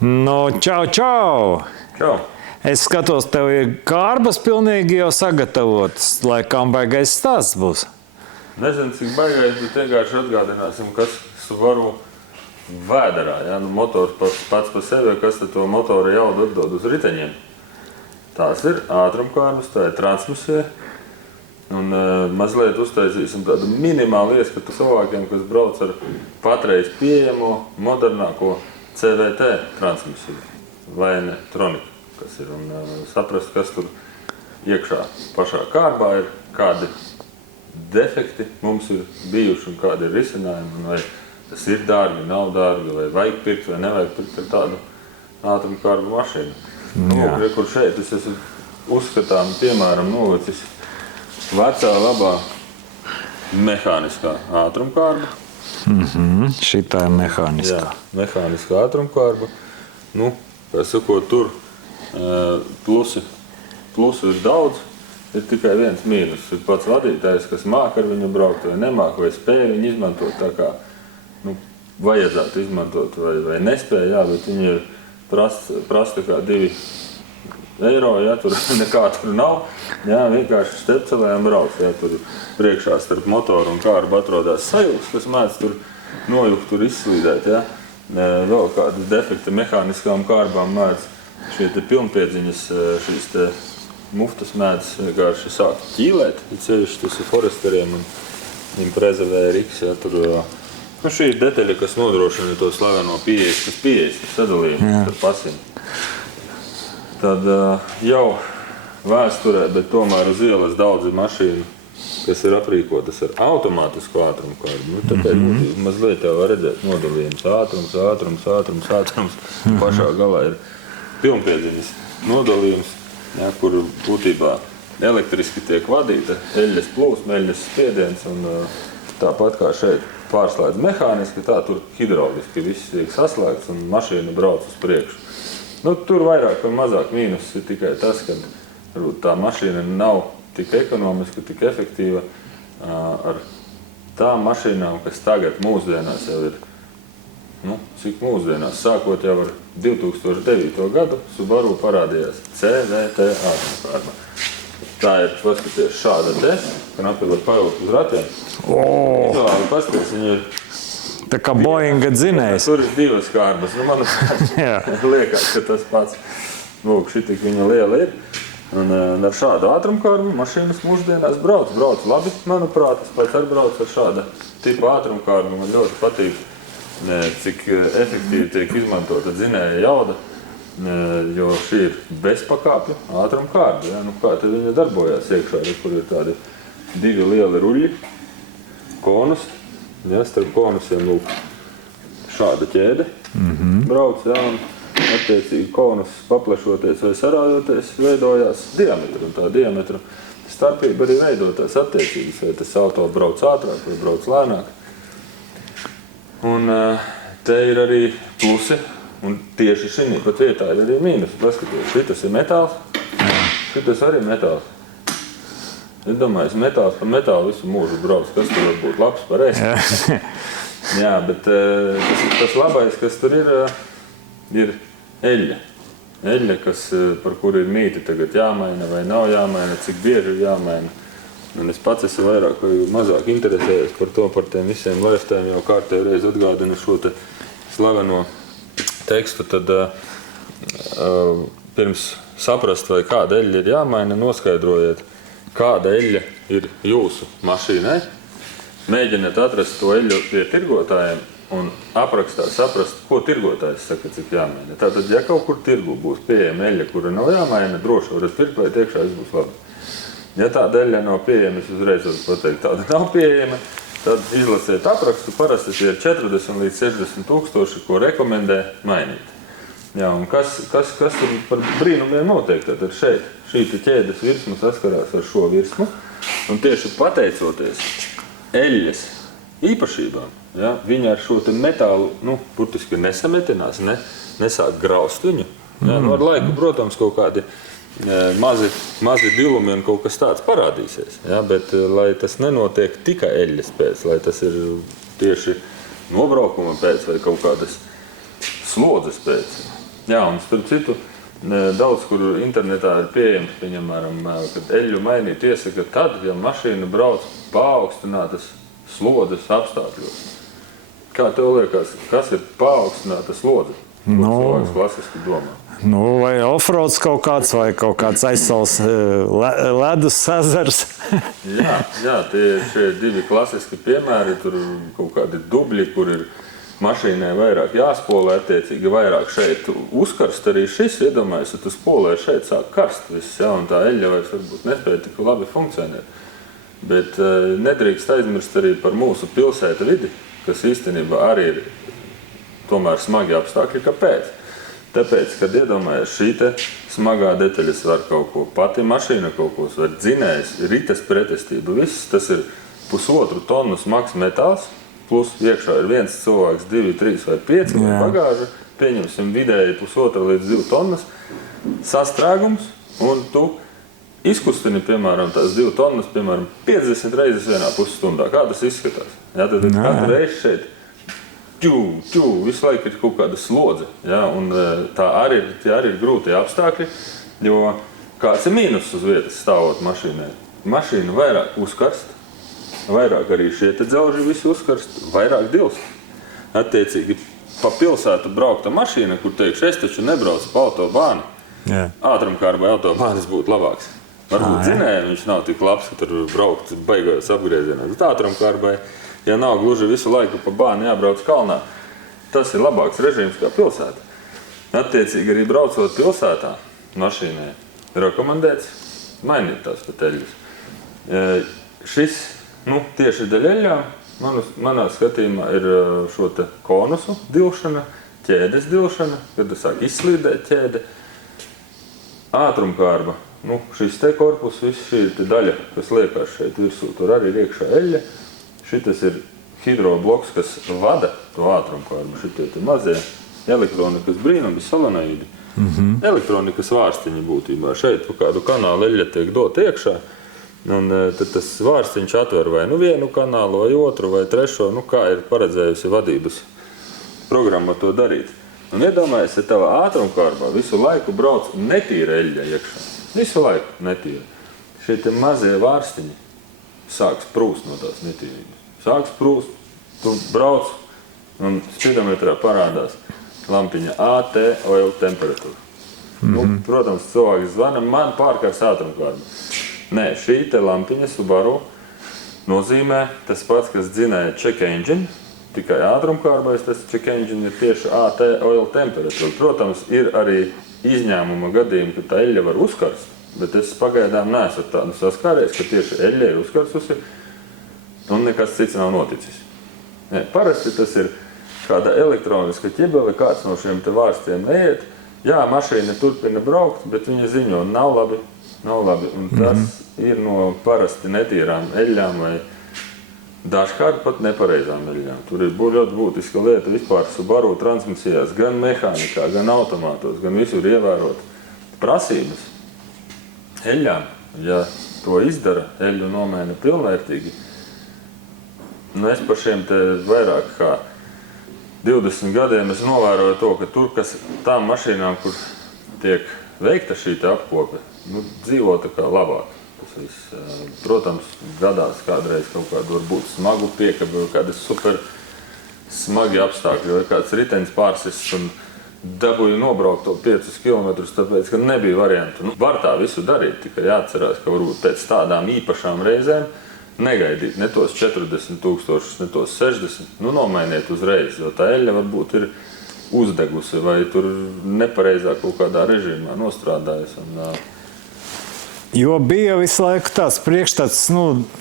Nu, čau! Čau! Es skatos, tev ir kārbas pilnīgi jau sagatavotas, lai kam baigais stāsts būs. Nezinu, cik baigais, bet vienkārši atgādināsim, kas Subaru vēderā. Ja? Nu, motors pats par sevi, kas to motoru jaudu atdod uz riteņiem. Tās ir ātrumkārbas, tā ir transmisija. Un mazliet uztaisīsim tādu minimālu ieskatu cilvēkiem, kas brauc ar patreiz pieejamo, modernāko CVT transmisiju vai Tronic, kas ir, un saprast, kas tur iekšā pašā kārbā ir, kādi defekti mums ir bijuši un kādi ir risinājumi, un vai tas ir dārgi, nav dārgi, vai vajag pirkt vai nevajag pirkt ar tādu ātrumkārbu mašīnu. Nu, kur šeit es esmu uzskatām, piemēram, nolicis vecā labā mehāniskā ātrumkārba. Šitā ir mehāniskā. Jā, mehāniskā ātrumkārba. Nu, kā sakot, tur plusu ir daudz, ir tikai viens mīnus. Ir pats vadītājs, kas māk ar viņu braukt vai nemāk, vai spēj viņu izmantot tā kā vajadzētu izmantot vai nespēj, jā, bet viņi ir prasta kā 2 eiro, ja, tur nekā tur nav, jā, vienkārši stepcelējām brauc, ja, tur priekšā starp motoru un kārbu atrodas sajūgs, kas mēdz tur nojukt, tur izslīdēt, ja. Vēl kādi defekti mehāniskām kārbām mēdz šie te pilnpiedziņas, šīs te muftas mēdz vienkārši sākt ķīlēt, ceļš tas ir Foresteriem un Impreza VRX, ja, tur, nu, šī ir detaļa, kas nodrošina to slaveno 50/50 sadalījumu ar pasiem. Tad jau vēsturē, bet tomēr uz ielas daudzi mašīnu, kas ir aprīkotas ar automātisku ātrumkārbu. Nu, tāpēc mazliet jau var redzēt nodalījums ātrums. Pašā galā ir pilnpiedziņas nodalījums, ja, kur būtībā elektriski tiek vadīta eļļas plūsma, eļļas spiediens, un tāpat kā šeit pārslēdz mehāniski, tā tur hidrauliski viss tiek saslēgts un mašīna brauc uz priekšu. Nu, tur vairāk vai mazāk mīnus ir tikai tas, ka tā mašīna nav tik ekonomiska, tik efektīva ar tām mašīnām, kas tagad mūsdienās jau ir, nu, cik mūsdienās, sākot jau ar 2009. gadu, Subaru parādījās CVT ātrumkārba. Tā ir, paskaties, šāda te, knapi var pavilkt uz ratiem. Vizuāli paskaties, viņa ir tā kā Boeinga dzinējs. Tur ir 2 kārbas. Nu, manuprāt, liekas, ka tas pats. Lūk, šitik viņa liela ir. Un ar šādu ātrumkārbu mašīnas mūsdienās brauc labi, manuprāt. Es pats arī braucu ar šāda tipa ātrumkārbu. Man ļoti patīk, cik efektīvi tiek izmantota dzinēja jauda, jo šī ir bezpakāpju ātrumkārba. Ja? Nu, kā tad viņa darbojās iekšā, kur ir tādi 2 lieli ruļi, konus. Ja, starp konusiem lūk šāda ķēde brauc, ja, un attiecīgi konus paplašoties vai sarājoties veidojās diametru, un tā diametru starpība arī veidotās attiecīgas, vai tas auto brauc ātrāk vai brauc lēnāk. Un te ir arī plusi, un tieši šī pat vietā ir arī mīnus. Paskaties, šitas ir metāls, šitas arī metāls. Es domāju, metāls par metālu visu mūžu brauc, kas tur var būt labs par ēst. Jā, bet tas labais, kas tur ir eļļa. Eļļa, par kuru ir mīti tagad jāmaina vai nav jāmaina, cik bieži ir jāmaina. Un es pats esmu vairāk vai mazāk interesējies par to, par tiem visiem lēstēm, jau kārtēju reizi atgādinu šo te slaveno tekstu, tad pirms saprast, vai kāda eļļa ir jāmaina, noskaidrojiet, kāda eļļa ir jūsu mašīnai, mēģiniet atrast to eļļu pie tirgotājiem un aprakstā saprast, ko tirgotājs saka, cik jāmaina. Tātad, ja kaut kur tirgu būs pieejama eļļa, kura nav jāmaina, droši varat pirkt, vai iekšā viss būs labi. Ja tāda eļļa nav pieejama, es uzreiz varu pateikt, tāda nav pieejama, tad izlasiet aprakstu, parasti tie ir 40 līdz 60 tūkstoši, ko rekomendē mainīt. Jā, un kas tur par brīnumiem notiek? Tad šeit šī ķēdes virsma saskarās ar šo virsmu, un tieši pateicoties eļļas īpašībām, ja, viņa ar šo te metālu, nu, burtiski nesametinās, nesāk graust viņu. Ja, nu, ar laiku, protams, kaut kādi mazi dilumi un kaut kas tāds parādīsies, ja, bet lai tas nenotiek tikai eļļas pēc, lai tas ir tieši nobraukuma pēc vai kaut kādas slodzes pēc, Jā, un starp citu, daudz, kur internetā ir pieejams, piemēram, kad eļļu mainīt iesaka tad, ja mašīna brauc paaugstinātas slodzes apstākļos. Kā tev liekas, kas ir paaugstināta slodze? Ko cilvēks klasiski domā? Vai offroads kaut kāds, vai kaut kāds aizsals ledus ezers? jā, tie ir šie divi klasiski piemēri, tur kaut kādi dubļi, kur ir mašīnai vairāk jāspolē, attiecīgi vairāk šeit uzkarst arī šis, iedomājies, ja tu spolē šeit sāk karst viss, jā, un tā eļļa vairs varbūt nespēja tik labi funkcionēt. Bet nedrīkst aizmirst arī par mūsu pilsētu vidi, kas īstenībā arī ir tomēr smagi apstākļi. Kāpēc? Tāpēc, kad iedomājies šī te smagā detaļa svar kaut ko, pati mašīna kaut ko svar, dzinējs, rites pretestība, viss tas ir 1,5 tonu smags metāls, plus iekšā ir viens cilvēks, 2, 3 vai 5 bagāža, pieņemsim vidēji 1,5 līdz 2 tonnas, sastrēgums, un tu izkustini, piemēram, tās 2 tonnas, piemēram, 50 reizes vienā pusstundā. Kā tas izskatās? Jā, tad katru reizi šeit visu laiku ir kaut kāda slodze, ja? Un tie arī ir grūti apstākļi, jo kāds ir mīnus uz vietas stāvot mašīnai? Mašīna vairāk uzkarst, vairāk arī šie te dzelži visi uzkarst, vairāk dilst. Attiecīgi, pa pilsētu braukta mašīna, kur teikšu, es taču nebraucu pa autobānu, ātrumkārbai autobānis būtu labāks. Varbūt dzinējiem viņš nav tik labs, ka tur braukt baigojos apgriezienā. Bet ātrumkārbai, ja nav gluži visu laiku pa bāni jābrauc kalnā, tas ir labāks režīms kā pilsēta. Attiecīgi arī braucot pilsētā mašīnai, rekomendēts mainīt tās peteļus. Šis, tieši dēļ eļļām, manā skatījumā ir šo te konusu dilšana, ķēdes dilšana, kad sāk izslīdēt ķēde, ātrumkārba. Šis te korpus, viss šī ir daļa, kas liekas šeit virsū, tur arī ir iekšā eļļa. Šitas ir hidrobloks, kas vada to ātrumkārbu. Šitie ir mazie elektronikas brīnumi, solenoidi. Elektronikas vārstiņi būtībā. Šeit pa kādu kanālu eļļa tiek dot iekšā, un tad tas vārstiņš atver vai vienu kanālu, vai otru, vai trešo, kā ir paredzējusi vadības programma to darīt. Un iedomājies, ja tavā ātrumkārbā visu laiku brauc netīra eļļa iekšā. Visu laiku netīra. Šie te mazie vārstiņi sāks prūst no tās netīrības. Sāks prūst, tu brauc, un spidometrā parādās lampiņa AT oil temperatūra. Protams, cilvēks zvana, man pārkārs ātrumkārba. Nē, šī te lampiņa Subaru nozīmē tas pats, kas dzinēja check engine, tikai ātrumkārbais tas check engine ir tieši AT oil temperatūra. Protams, ir arī izņēmuma gadījumi, ka tā eļļa var uzkarst, bet es pagaidām neesmu ar tādu saskāries, ka tieši eļļa ir uzkarsusi un nekas cits nav noticis. Parasti tas ir kāda elektroniska ķibele, kāds no šiem te vārstiem neiet. Jā, mašīna turpina braukt, bet viņa ziņo, nav labi. Un tas ir no parasti netīrām eļļām vai dažkārt pat nepareizām eļļām. Tur ir ļoti būtiska lieta vispār Subaru transmisijās, gan mehānikā, gan automātos, gan visur ievērot prasības eļļām. Ja to izdara, eļļu nomaina pilnvērtīgi, es par šiem te vairāk kā 20 gadiem es novēroju to, ka tur, kas tām mašīnām, kur tiek veikta šī te apkope, dzīvo tā kā labāk. Tas viss, protams, gadās kādreiz kaut kādu varbūt smagu piekabi, vai kādi super smagi apstākļi, vai kāds ritenis pārsists un dabūju nobraukt to 5 kilometrus, tāpēc, ka nebija variantu. Var tā visu darīt, tikai jāatcerās, ka varbūt pēc tādām īpašām reizēm negaidīt ne tos 40 000, ne tos 60, nomainiet uzreiz, jo tā eļļa varbūt ir uzdegusi vai tur nepareizā kaut kādā režīmā nostrādājusi. Jo bija visu laiku tāds priekšstats,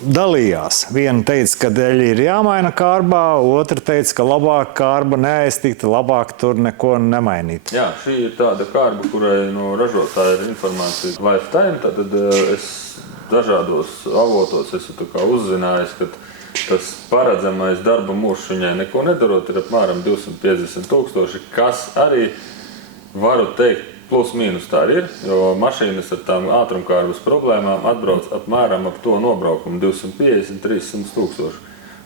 dalījās. Viena teica, ka eļļa ir jāmaina kārbā, otra teica, ka labāk kārba neaiztikta, labāk tur neko nemainīt. Jā, šī ir tāda kārba, kurai no ražotāja ir informācija lifetime, tad es dažādos avotos esmu uzzinājis, ka tas paredzamais darba mūžs viņai neko nedarot ir apmēram 250 000, kas arī varu teikt, plus mīnus tā ir, jo mašīnas ar tām ātrumkārbas problēmām atbrauc apmēram ap to nobraukumu 250–300 000.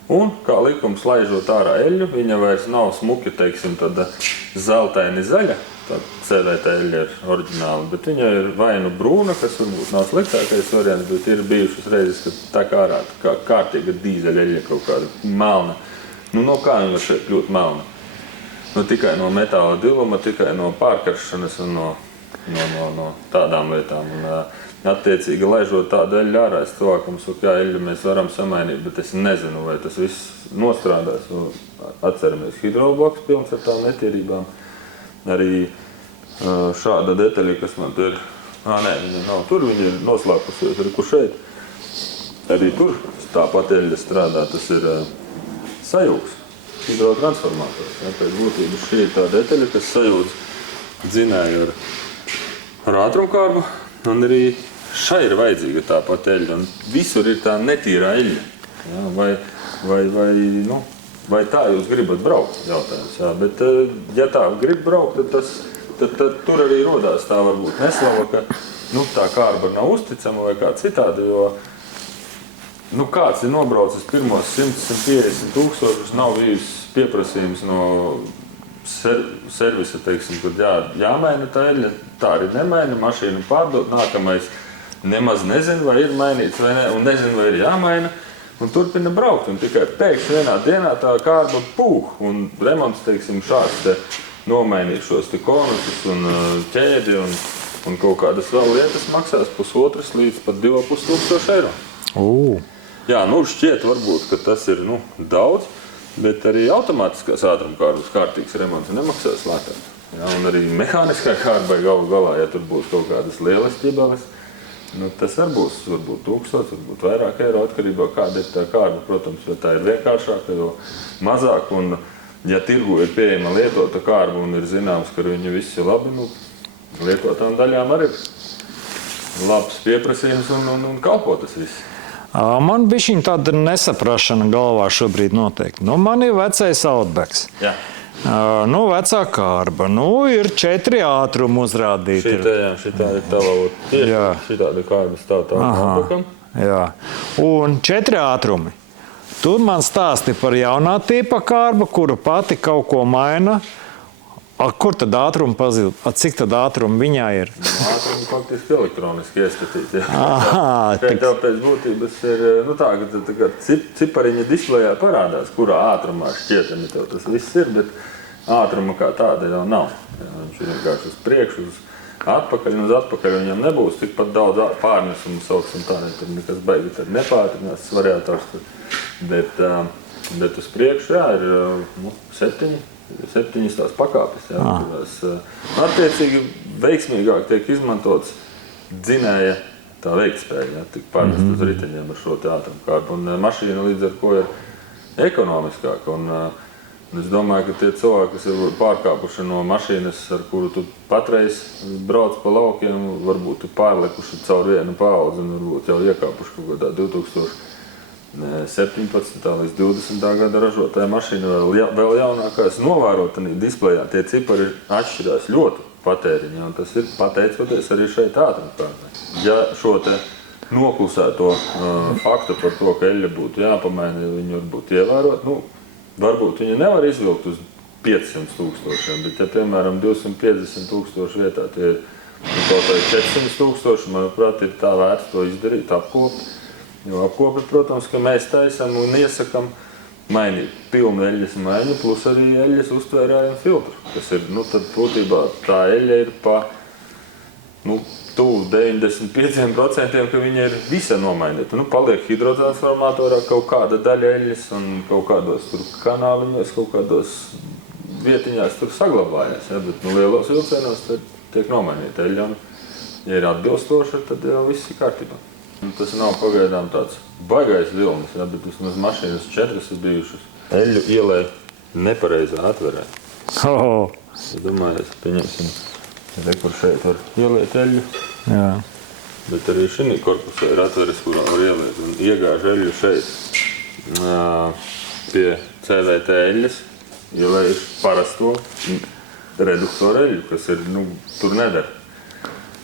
Un, kā likums laižot ārā eļļu, viņa vairs nav smuki, teiksim, tāda zeltaini zaļa, tā CVT eļļa ir oriģināla, bet viņa ir vai nu brūna, kas varbūt nav sliktākais variants, bet ir bijušas reizes, ka tā kā ārā, kā kārtīga dīzeļa eļļa kaut kāda melna. Nu, no kā viņa var šeit kļūt melna? Nu, tikai no metāla diluma, tikai no pārkaršanas un no tādām lietām. Un, attiecīgi, laižot tādu eļļu ārā, es cilvēkam saku, jā, eļļu mēs varam samainīt, bet es nezinu, vai tas viss nostrādās. Atceramies, hidrolbloks pilns ar tām netīrībām. Arī šāda detaļa, kas man tur ir, nē, viņa nav tur, viņa ir noslēpusies, arī kur šeit. Arī tur tāpat eļļa strādā, tas ir sajūgs, hidrotransformators. Ja, pēc būtības šī ir tā detaļa, kas sajūdz dzinēju ar ātrumkārbu, un arī šai ir vajadzīga tāpat eļļa, un visur ir tā netīrā eļļa. Ja, vai tā jūs gribat braukt, jautājums. Jā, bet, ja tā grib braukt, tad tur arī rodās tā varbūt neslava, ka tā kārba nav uzticama vai kā citādi, jo kāds ir nobraucis pirmos 100–150 tūkstošus, nav bijis pieprasījums no servisa, teiksim, kad jāmaina tā eļļa, tā arī nemaina, mašīnu pārdot, nākamais nemaz nezin, vai ir mainīts vai ne, un nezin, vai ir jāmaina, un turpina braukt, un tikai pēkšņi vienā dienā tā kārba pūh, un remonts, teiksim, šāds te nomainīt šos te konusus un ķēdi un kaut kādas vēl lietas maksās 1,5 līdz pat 2,5 eiro. Jā, šķiet varbūt, ka tas ir, daudz, bet arī automātiskās ātrumkārbas kārtīgs remonts nemaksās lētāk. Jā, un arī mehāniskai kārbai galu galā, ja tur būs kaut kādas lielas ķibeles, tas var būs varbūt 1000, varbūt vairāk eiro atkarībā, kāda ir tā kārba, protams, jo tā ir vienkāršāka, jo mazāk, un ja tirgu ir pieejama lietota kārba un ir zināms, ka viņi visi ir labi, lietotām daļām arī labs pieprasījums un kalpo tas viss. Man bišķiņ tāda nesaprašana galvā šobrīd noteikti. Man ir vecais Outbacks. Jā. Vecā kārba. Ir 4 ātrumi uzrādīti. Šitā ir tava, šitāda kārba stāv tā Outbackam. Jā. Un 4 ātrumi. Tur man stāsti par jaunā tipa kārbu, kura pati kaut ko maina. Kur tad ātrumi pazūd? Cik tad ātrumi viņā ir? Ātrumi faktiski elektroniski iestatīti. Tev pēc būtības ir, ka cipariņa displejā parādās, kurā ātrumā šķietami tev tas viss ir, bet ātruma kā tāda jau nav. Viņš ir vienkārši uz priekšu, uz atpakaļ un uz atpakaļ. Viņam nebūs tikpat daudz pārnesumu, sauksim tā, tur nekas baigi tad nepārtinās variātors. Bet uz priekšu, ir 7 tās pakāpes, kurās attiecīgi veiksmīgāk tiek izmantots dzinēja tā veiktspēja, tik pārnest uz riteņiem ar šo te ātrumkārbu. Un mašīna līdz ar ko ir ekonomiskāka. Un es domāju, ka tie cilvēki, kas ir pārkāpuši no mašīnas, ar kuru tu patreiz brauc pa laukiem, varbūt pārlekuši caur vienu paudzi un varbūt jau iekāpuši kaut kādā 2017. līdz 20. gada ražotāja mašīna vēl jaunākās novērotanī displejā. Tie cipari atšķirās ļoti patēriņā, un tas ir pateicoties arī šeit ātrumkārbai. Ja šo te noklusēto faktu par to, ka eļļa būtu jāpamaina, ja viņi varbūt ievērot, varbūt viņi nevar izvilkt uz 500 000, bet ja, piemēram, 250 000 vietā, tie ir kaut vai 400 000, manuprāt, ir tā vērts to izdarīt, apkopi. Jo apkopi, protams, ka mēs taisam un iesakam mainīt pilnu eļļas maiņu, plus arī eļļas uztvērājumu filtru, kas ir, tad būtībā tā eļļa ir pa, tuvu 95%, ka viņa ir visa nomainīta. Paliek hidrotransformatorā kaut kāda daļa eļļas un kaut kādos tur kanāliņos, kaut kādos vietiņās tur saglabājās, bet lielos vilcienos tiek nomainīta eļļa, un ja ir atbilstoša, tad jau viss ir kārtībā. Tas nav pagaidām tāds baigais vilnis, bet vismaz mašīnas 4 ir bijušas. Eļļu ielēja nepareizā atverē. Es domāju, pieņemsim, kur šeit var ieliet eļļu. Jā. Bet arī šī korpusā ir atveres, kurā var ieliet. Un iegāž eļļu šeit pie CVT eļļas, ielējuši parasto reduktoru eļļu, kas ir, tur nedara.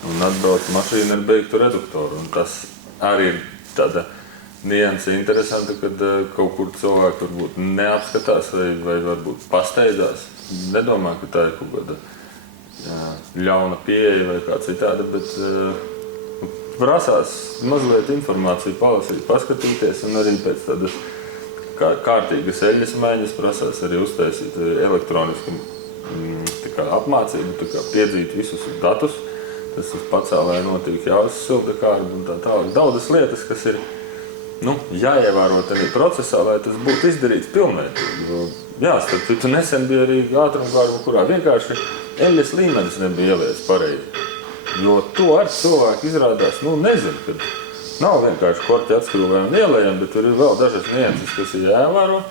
Un atbrauc mašīna ar beigtu reduktoru. Un tas arī ir tāda nianse interesanta, kad kaut kur cilvēki varbūt neapskatās vai varbūt pasteidzās. Nedomā, ka tā ir kaut kāda ļauna pieeja vai kā citādi, bet prasās mazliet informāciju palasīt, paskatīties, un arī pēc tādas kārtīgas eļļas maiņas prasās arī uztaisīt elektroniski apmācību, piedzīt visus datus. Tas pacēlē notiek jāuzsilda kārba un tā tālāk. Daudzas lietas, kas ir jāievēro arī procesā, lai tas būtu izdarīts pilnvērtīgi. Jā, starp citu, nesen bija arī ātrumkārba, kurā vienkārši eļļas līmenis nebija ielietas pareizi. Jo to ar cilvēku izrādās, nezinu, ka nav vienkārši korķi atskrūvējam un ielējam, bet tur ir vēl dažas nianses, kas ir jāievēro.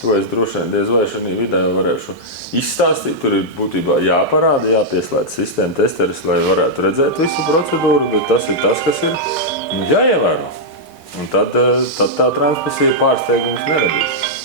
To es droši vien diez vai šajā video varēšu izstāstīt. Tur ir būtībā jāparāda, jāpieslēdz sistēma testeris, lai varētu redzēt visu procedūru, bet tas ir tas, kas ir jāievēro. Un tad tā transmisija pārsteigums neradīs.